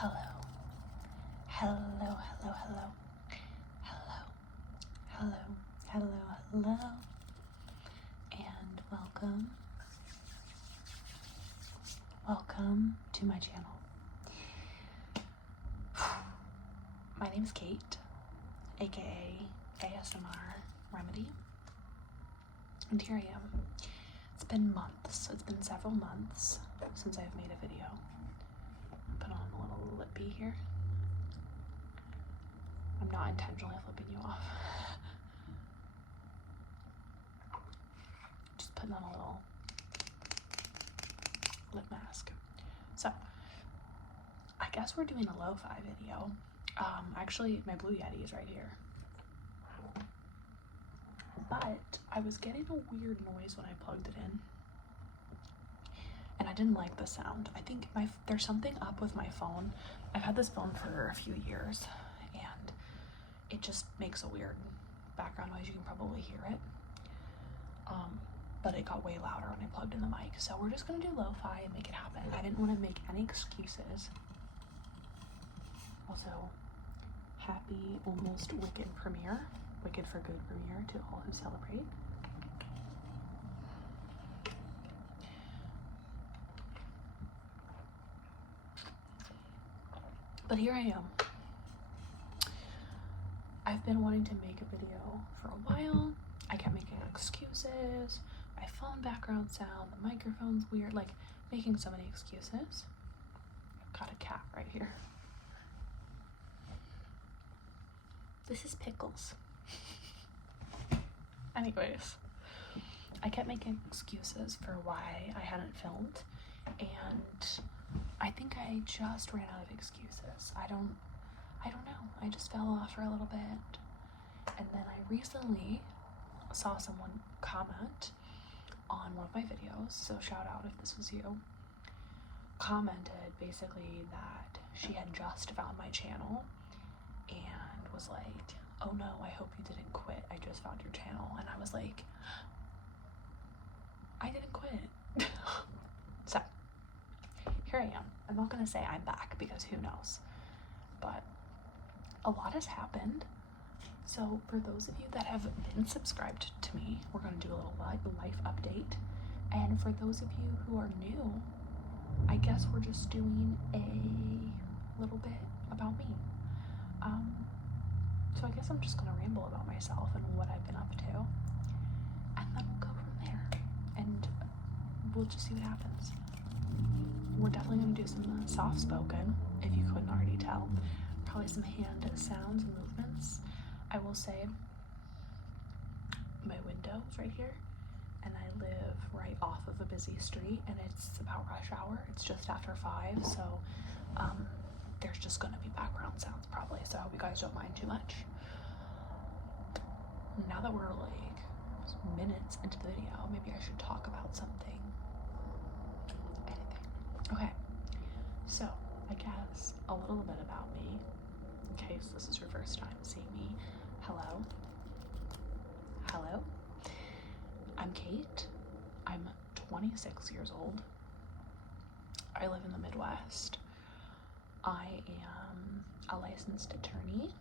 Hello, hello, hello, hello, hello, hello, hello, hello, and welcome to my channel. My name is Kate, aka ASMR Remedy, and here I am. It's been months, it's been several months since I've made a video. Put on a little lippy here. I'm not intentionally flipping you off. Just putting on a little lip mask. So, I guess we're doing a lo-fi video. Actually, my Blue Yeti is right here. But I was getting a weird noise when I plugged it in. And I didn't like the sound. I think there's something up with my phone. I've had this phone for a few years and it just makes a weird background noise. You can probably hear it. But it got way louder when I plugged in the mic. So we're just gonna do lo-fi and make it happen. I didn't want to make any excuses. Also, happy almost Wicked premiere. Wicked for Good premiere to all who celebrate. But here I am. I've been wanting to make a video for a while. I kept making excuses. My phone background sound, the microphone's weird, like making so many excuses. I've got a cat right here. This is Pickles. Anyways, I kept making excuses for why I hadn't filmed, and I think I just ran out of excuses. I don't know. I just fell off for a little bit. And then I recently saw someone comment on one of my videos, so shout out if this was you, commented basically that she had just found my channel and was like, oh no, I hope you didn't quit. I just found your channel. And I was like, I didn't quit. So here I am. I'm not gonna say I'm back because who knows, but a lot has happened. So for those of you that have been subscribed to me, we're going to do a little life update. And for those of you who are new, I guess we're just doing a little bit about me. So I guess I'm just going to ramble about myself and what I've been up to. And then we'll go from there. And we'll just see what happens. We're definitely going to do some soft spoken, if you couldn't already tell. Probably some hand sounds and movements. I will say my window is right here, and I live right off of a busy street, and it's about rush hour. It's just after 5, so there's just going to be background sounds probably, so I hope you guys don't mind too much. Now that we're like minutes into the video, maybe I should talk about something. Anything. Okay, so I guess a little bit about me, in case this is your first time seeing me. Hello. Hello. I'm Kate. I'm 26 years old. I live in the Midwest. I am a licensed attorney,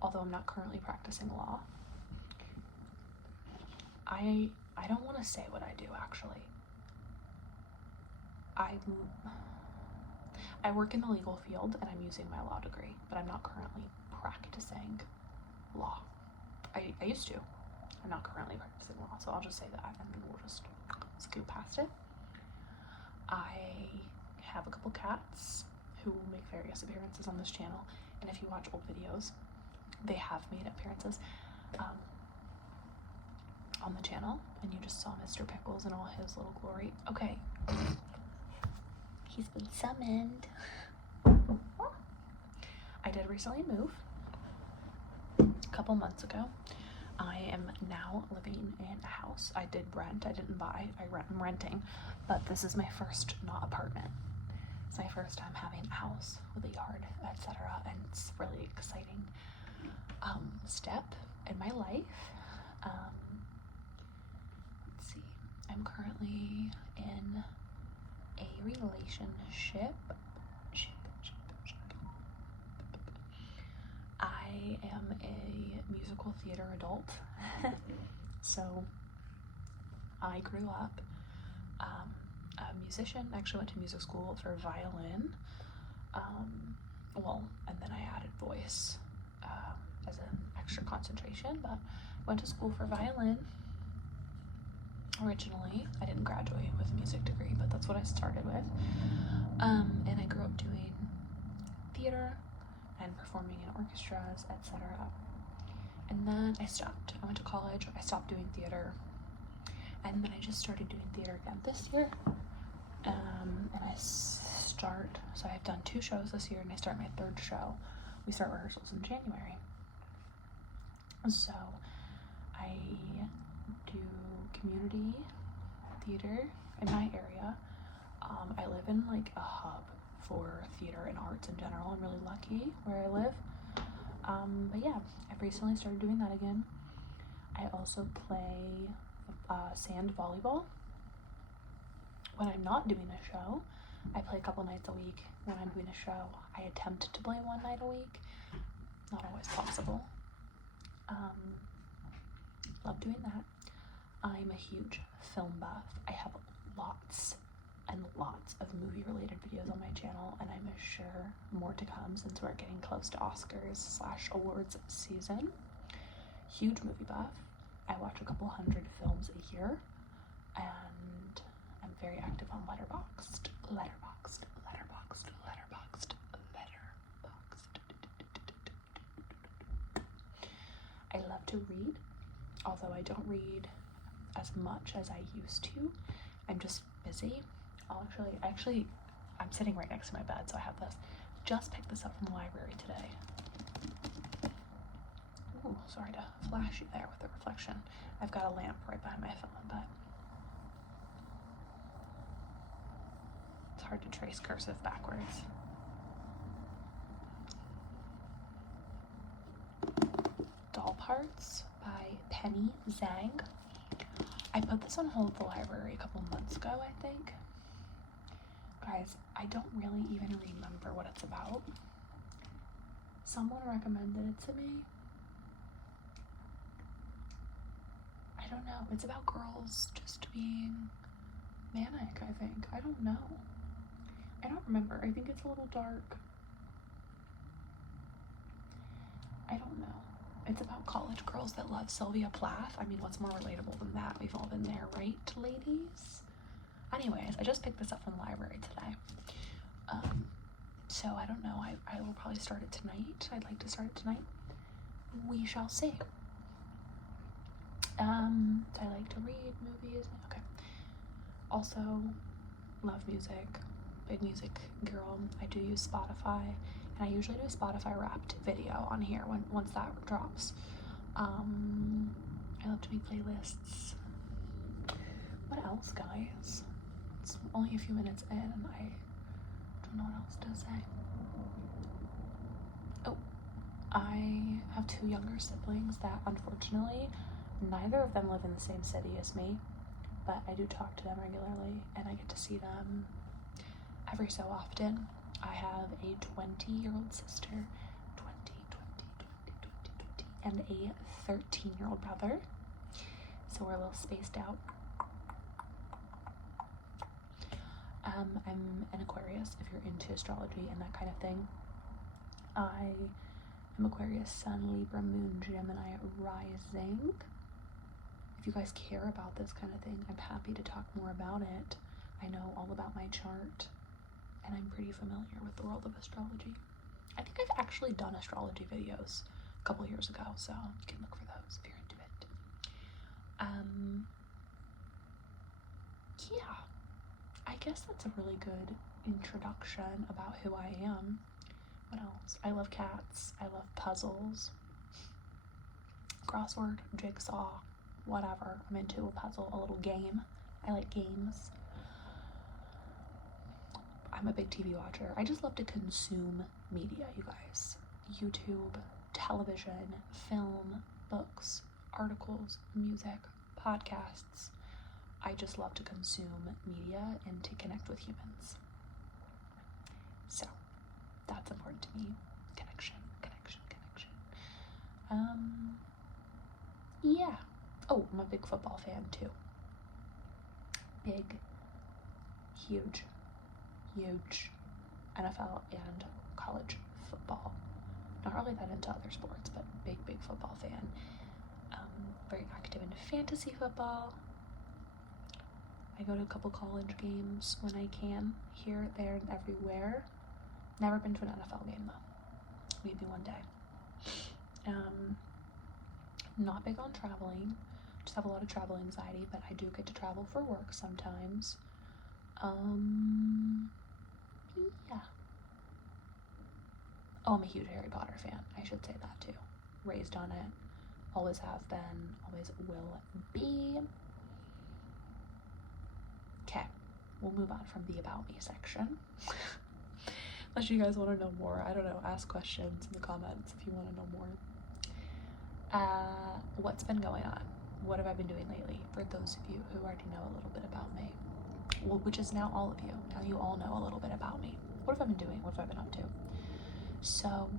although I'm not currently practicing law. I don't want to say what I do, actually. I work in the legal field and I'm using my law degree, but I'm not currently practicing law. I used to. I'm not currently practicing law, so I'll just say that and then we'll just scoot past it. I have a couple cats who will make various appearances on this channel, and if you watch old videos, they have made appearances on the channel, and you just saw Mr. Pickles in all his little glory. Okay. He's been summoned. I did recently move a couple months ago. I am now living in a house. I did rent, I didn't buy, I'm renting, but this is my first not apartment. It's my first time having a house with a yard, etc., and it's really exciting step in my life. Let's see, I'm currently in a relationship I am a musical theater adult. So I grew up a musician. Actually went to music school for violin. And then I added voice as an extra concentration, but went to school for violin originally. I didn't graduate with a music degree, but that's what I started with. And I grew up doing theater and performing in orchestras, etc. And then I stopped. I went to college, I stopped doing theater, and then I just started doing theater again this year. And so I've done 2 shows this year, and I start my 3rd show. We start rehearsals in January. So I do community theater in my area. I live in like a hub for theater and arts in general. I'm really lucky where I live. But yeah, I've recently started doing that again. I also play sand volleyball. When I'm not doing a show, I play a couple nights a week. When I'm doing a show, I attempt to play 1 night a week. Not always possible. Love doing that. I'm a huge film buff. I have lots and lots of movie-related videos on my channel, and I'm sure more to come since we're getting close to Oscars/awards season. Huge movie buff. I watch a couple hundred films a year, and I'm very active on Letterboxd. I love to read, although I don't read as much as I used to. I'm just busy. I'm sitting right next to my bed, so I have this. Just picked this up from the library today. Ooh, sorry to flash you there with the reflection. I've got a lamp right behind my phone, but it's hard to trace cursive backwards. Doll Parts by Penny Zhang. I put this on hold at the library a couple months ago, I think. Guys, I don't really even remember what it's about. Someone recommended it to me. I don't know. It's about girls just being manic, I think. I don't know. I don't remember. I think it's a little dark. I don't know. It's about college girls that love Sylvia Plath. I mean, what's more relatable than that? We've all been there, right, ladies? Anyways, I just picked this up from the library today. So I don't know. I will probably start it tonight. I'd like to start it tonight. We shall see. I like to read movies. Okay. Also, love music. Big music girl. I do use Spotify, and I usually do a Spotify Wrapped video on here once that drops. I love to make playlists. What else, guys? It's only a few minutes in, and I don't know what else to say. Oh, I have 2 younger siblings that, unfortunately, neither of them live in the same city as me, but I do talk to them regularly, and I get to see them every so often. I have a 20-year-old sister, 20, and a 13-year-old brother, so we're a little spaced out. I'm an Aquarius, if you're into astrology and that kind of thing. I am Aquarius, Sun, Libra, Moon, Gemini, Rising. If you guys care about this kind of thing, I'm happy to talk more about it. I know all about my chart, and I'm pretty familiar with the world of astrology. I think I've actually done astrology videos a couple years ago, so you can look for those if you're into it. Yeah, I guess that's a really good introduction about who I am. What else? I love cats. I love puzzles. Crossword, jigsaw, whatever. I'm into a puzzle, a little game. I like games. I'm a big TV watcher. I just love to consume media, you guys. YouTube, television, film, books, articles, music, podcasts. I just love to consume media and to connect with humans. So, that's important to me. Connection. Yeah. Oh, I'm a big football fan too. Big, huge NFL and college football. Not really that into other sports, but big football fan. Very active in fantasy football. I go to a couple college games when I can, here, there, and everywhere. Never been to an NFL game though. Maybe one day. Not big on traveling. Just have a lot of travel anxiety, but I do get to travel for work sometimes. Yeah. Oh, I'm a huge Harry Potter fan. I should say that too. Raised on it. Always have been. Always will be. Okay. We'll move on from the About Me section. Unless you guys want to know more. I don't know. Ask questions in the comments if you want to know more. What's been going on? What have I been doing lately? For those of you who already know a little bit about me. Well, which is now all of you. Now you all know a little bit about me. What have I been doing? What have I been up to? So,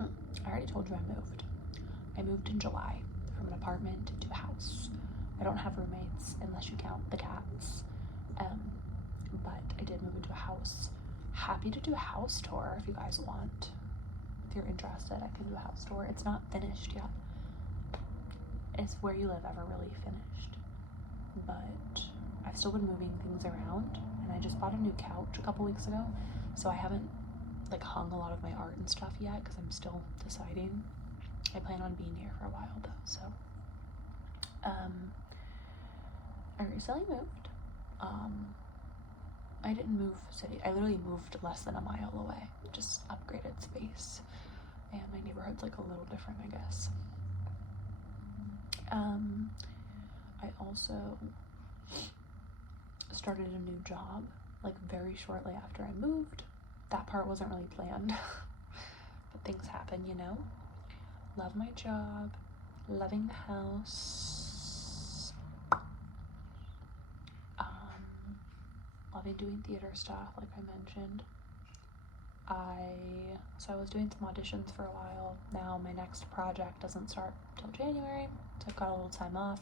I already told you I moved. I moved in July from an apartment to a house. I don't have roommates unless you count the cats. But I did move into a house. Happy to do a house tour if you guys want. If you're interested, I can do a house tour. It's not finished yet. Is Where You Live ever really finished? But I've still been moving things around, and I just bought a new couch a couple weeks ago, so I haven't like hung a lot of my art and stuff yet because I'm still deciding. I plan on being here for a while though, so I recently moved. I didn't move city. I literally moved less than a mile away. Just upgraded space, and my neighborhood's like a little different, I guess. I also started a new job like very shortly after I moved. That part wasn't really planned, but things happen, you know. Love my job, loving the house, loving doing theater stuff like I mentioned. So I was doing some auditions for a while. Now my next project doesn't start till January, so I've got a little time off,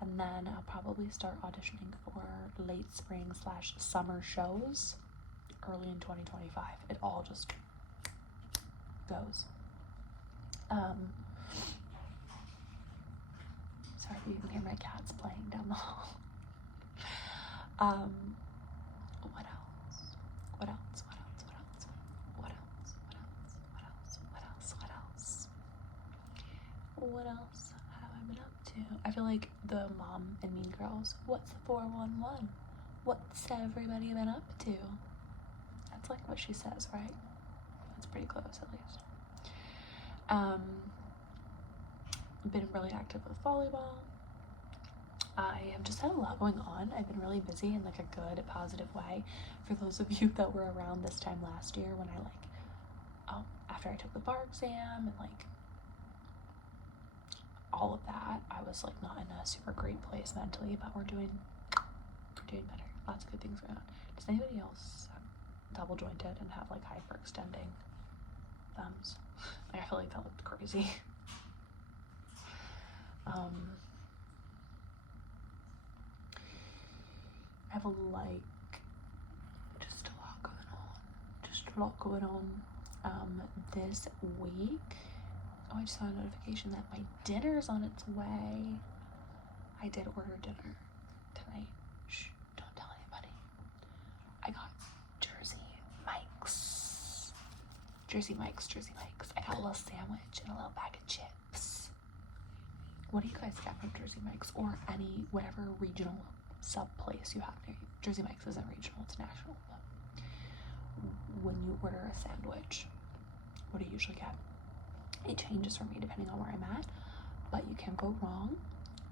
and then I'll probably start auditioning for late spring / summer shows early in 2025. It all just goes. Sorry if you can hear my cats playing down the hall. What else? What else? What else? What else? What else? What else? What else? What else? What else? What else have I been up to? I feel like the mom in Mean Girls. What's the 411? What's everybody been up to? That's like what she says, right? That's pretty close, at least. Been really active with volleyball. I have just had a lot going on. I've been really busy in like a good, positive way. For those of you that were around this time last year when I after I took the bar exam and like all of that, I was like not in a super great place mentally, but we're doing better. Lots of good things going on. Does anybody else have double jointed and have like hyperextending thumbs? Like, I feel like that looked crazy. I have just a lot going on. This week, I just saw a notification that my dinner's on its way. I did order dinner tonight. Shh, don't tell anybody. I got Jersey Mike's. I got a little sandwich and a little bag of chips. What do you guys get from Jersey Mike's or any whatever regional sub place you have near you? Jersey Mike's isn't regional, it's national. But when you order a sandwich, what do you usually get? It changes for me depending on where I'm at, but you can't go wrong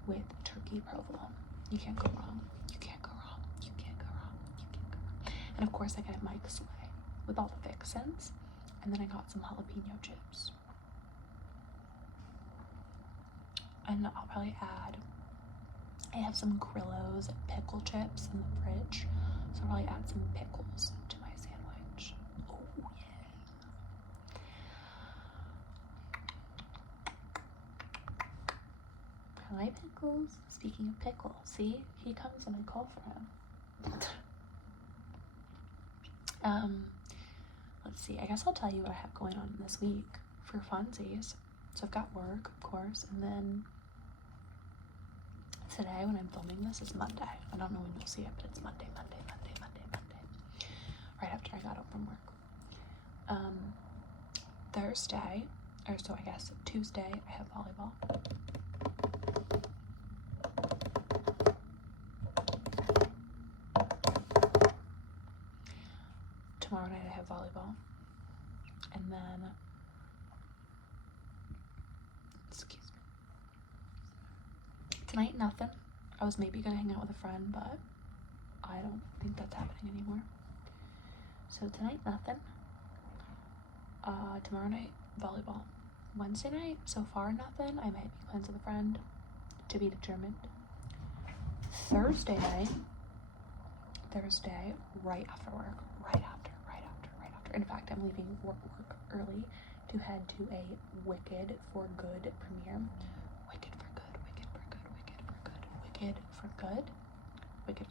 with turkey provolone. You can't go wrong. And of course I get Mike's Way with all the fixins, and then I got some jalapeno chips. And I'll probably I have some Grillo's pickle chips in the fridge, so I'll probably add some pickles to my sandwich. Oh yeah. Hi, Pickles. Speaking of Pickle, see? He comes and I call for him. Let's see. I guess I'll tell you what I have going on this week for funsies. So I've got work, of course, and then today when I'm filming this is Monday. I don't know when you'll see it, but it's Monday. Right after I got home from work. Thursday, or so I guess Tuesday, I have volleyball. Tomorrow night I have volleyball. And then, excuse me. Tonight, nothing. I was maybe gonna hang out with a friend, but I don't think that's happening anymore. So tonight, nothing. Tomorrow night, volleyball. Wednesday night, so far, nothing. I might make plans with a friend to be determined. Thursday, right after work, right after. In fact, I'm leaving work early to head to a Wicked for Good premiere. Wicked for Good. Which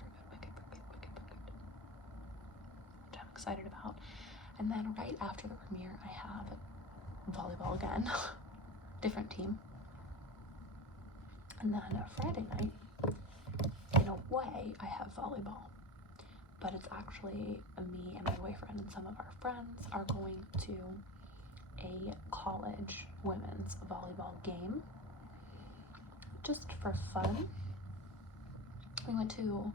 I'm excited about. And then right after the premiere, I have volleyball again. Different team. And then Friday night, in a way, I have volleyball. But it's actually me and my boyfriend and some of our friends are going to a college women's volleyball game. Just for fun. We went to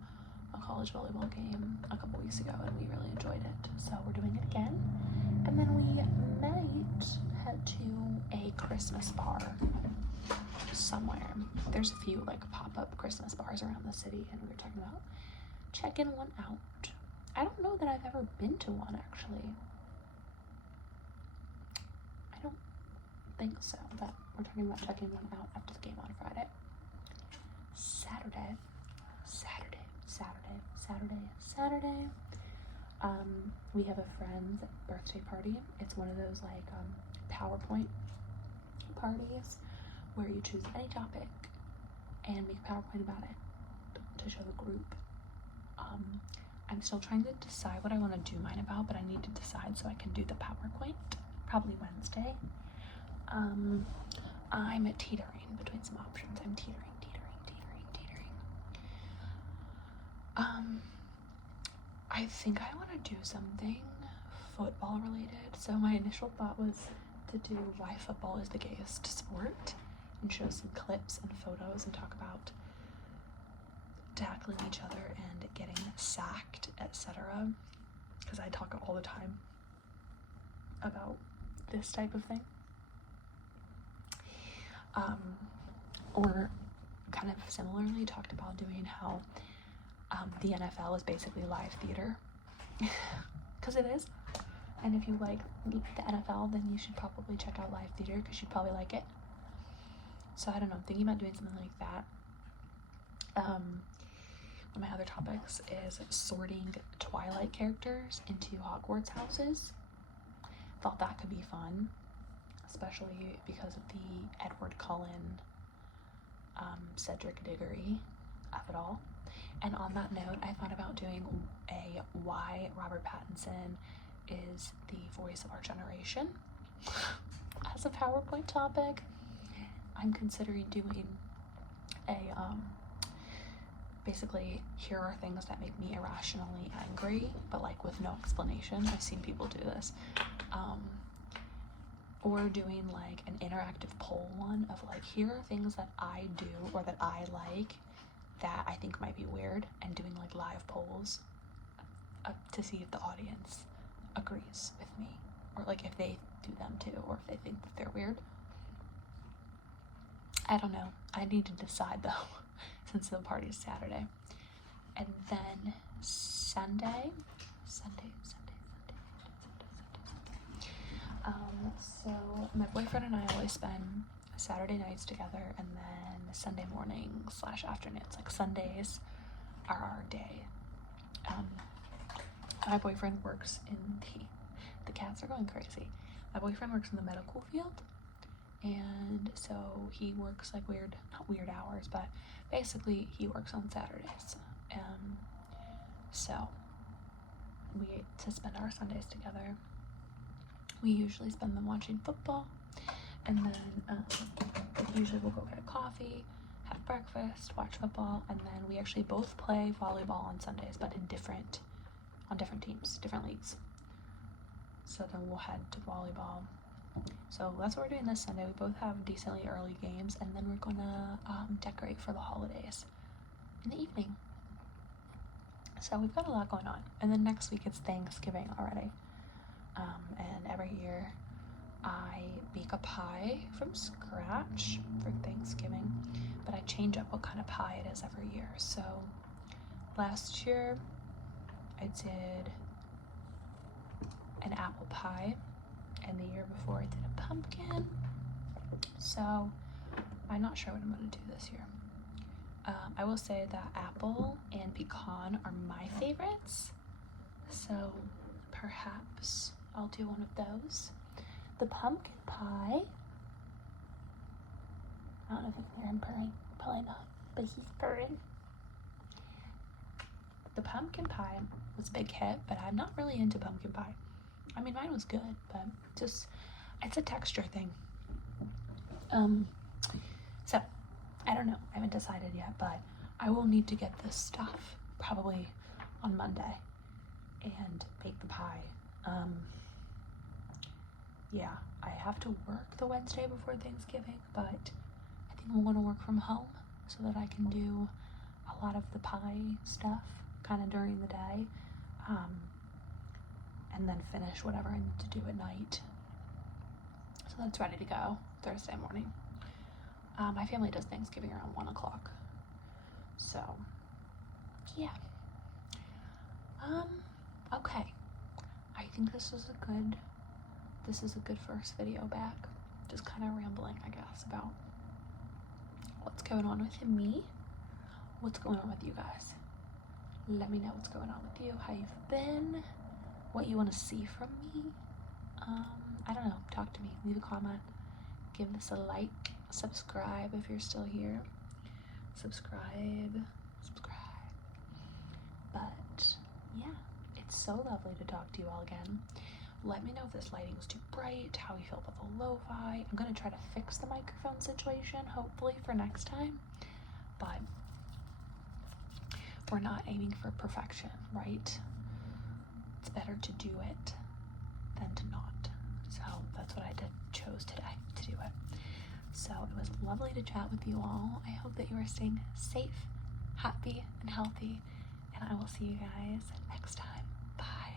a college volleyball game a couple weeks ago and we really enjoyed it. So we're doing it again. And then we might head to a Christmas bar somewhere. There's a few like pop-up Christmas bars around the city and we were talking about checking one out. I don't know that I've ever been to one actually. I don't think so, but we're talking about checking one out after the game on Friday. Saturday. We have a friend's birthday party. It's one of those like PowerPoint parties where you choose any topic and make a PowerPoint about it to show the group. I'm still trying to decide what I want to do mine about, but I need to decide so I can do the PowerPoint probably Wednesday. I'm teetering between some options. I'm teetering. I think I want to do something football related. So my initial thought was to do why football is the gayest sport and show some clips and photos and talk about tackling each other and getting sacked, etc. Because I talk all the time about this type of thing. Or kind of similarly talked about doing how the NFL is basically live theater. Because it is. And if you like the NFL, then you should probably check out live theater because you'd probably like it. So I don't know, I'm thinking about doing something like that. One of my other topics is sorting Twilight characters into Hogwarts houses. Thought that could be fun, especially because of the Edward Cullen, Cedric Diggory of it all. And on that note, I thought about doing a why Robert Pattinson is the voice of our generation as a PowerPoint topic. I'm considering doing a basically here are things that make me irrationally angry, but like with no explanation. I've seen people do this. Or doing like an interactive poll one of like here are things that I do or that I like that I think might be weird, and doing like live polls to see if the audience agrees with me or like if they do them too or if they think that they're weird. I don't know. I need to decide though since the party is Saturday. And then Sunday. So my boyfriend and I always spend Saturday nights together and then Sunday mornings / afternoons. Like Sundays are our day. My boyfriend works in the cats are going crazy. My boyfriend works in the medical field, and so he works like not weird hours, but basically he works on Saturdays. So we get to spend our Sundays together. We usually spend them watching football, and then usually we'll go get a coffee, have breakfast, watch football, and then we actually both play volleyball on Sundays, but on different teams, different leagues. So then we'll head to volleyball. So that's what we're doing this Sunday. We both have decently early games, and then we're gonna decorate for the holidays in the evening. So we've got a lot going on. And then next week it's Thanksgiving already. And every year I bake a pie from scratch for Thanksgiving, but I change up what kind of pie it is every year. So last year I did an apple pie, and the year before I did a pumpkin. So I'm not sure what I'm going to do this year. I will say that apple and pecan are my favorites, so perhaps I'll do one of those. The pumpkin pie, I don't know if you can hear him purring, probably not, but he's purring. The pumpkin pie was a big hit, but I'm not really into pumpkin pie. I mean, mine was good, but just, it's a texture thing. So, I don't know, I haven't decided yet, but I will need to get this stuff probably on Monday and bake the pie. Yeah, I have to work the Wednesday before Thanksgiving, but I think I'm gonna work from home so that I can do a lot of the pie stuff kind of during the day, and then finish whatever I need to do at night. So that's ready to go Thursday morning. My family does Thanksgiving around 1 o'clock. So, yeah. Okay. I think this is a good first video back. Just kind of rambling, I guess, about what's going on with me, what's going on with you guys. Let me know what's going on with you, how you've been, what you want to see from me. I don't know, talk to me, leave a comment, give this a like, subscribe if you're still here, subscribe. But yeah, it's so lovely to talk to you all again. Let me know if this lighting was too bright, how you feel about the lo-fi. I'm gonna try to fix the microphone situation, hopefully for next time, but we're not aiming for perfection, right? It's better to do it than to not. So that's what I chose today, to do it. So it was lovely to chat with you all. I hope that you are staying safe, happy, and healthy, and I will see you guys next time. Bye.